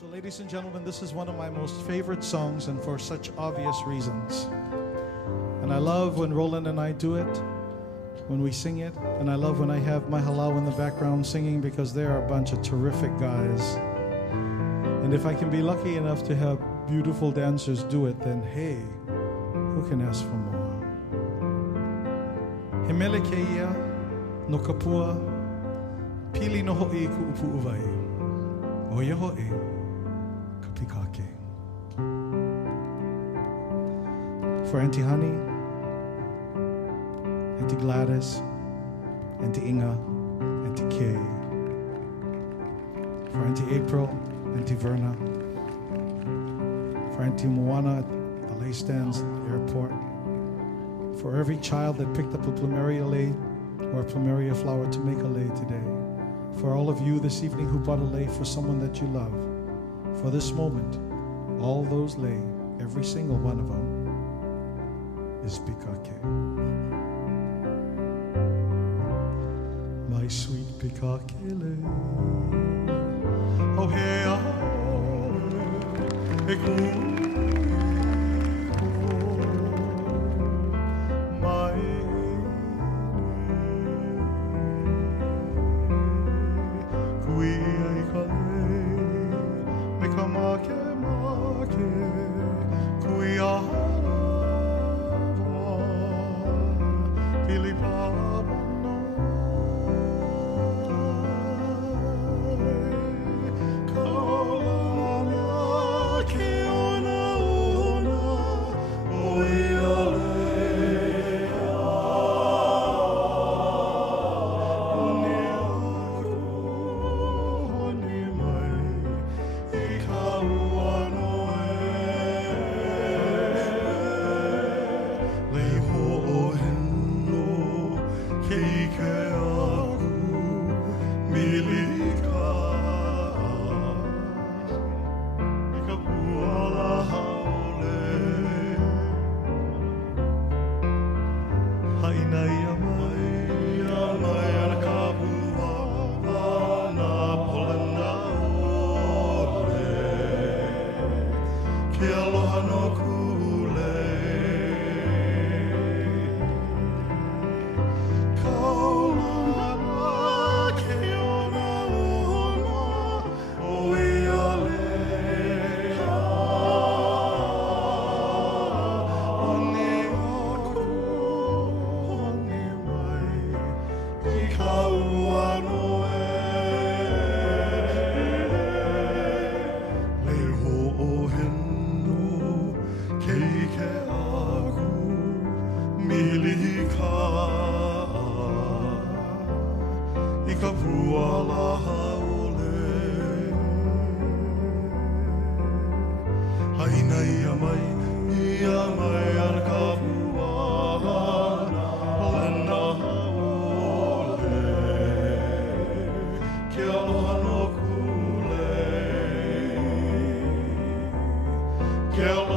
So, ladies and gentlemen, this is one of my most favorite songs, and for such obvious reasons. And I love when Roland and I do it, when we sing it, and I love when I have my halau in the background singing, because they are a bunch of terrific guys. And if I can be lucky enough to have beautiful dancers do it, then hey, who can ask for more? He mele ke ia, no kapua, pili no ho'i ku upu uwai. O ia ho'i, ka pikake. For Auntie Honey, Auntie Gladys, Auntie Inga, Auntie Kay. For Auntie April, Auntie Verna. For Auntie Moana at the Lei stands at the airport. For every child that picked up a plumeria lei or a plumeria flower to make a lei today. For all of you this evening who bought a lei for someone that you love. For this moment, all those lei, every single one of them, is Pikake. My sweet Pikake Lei. Oh hey, Kill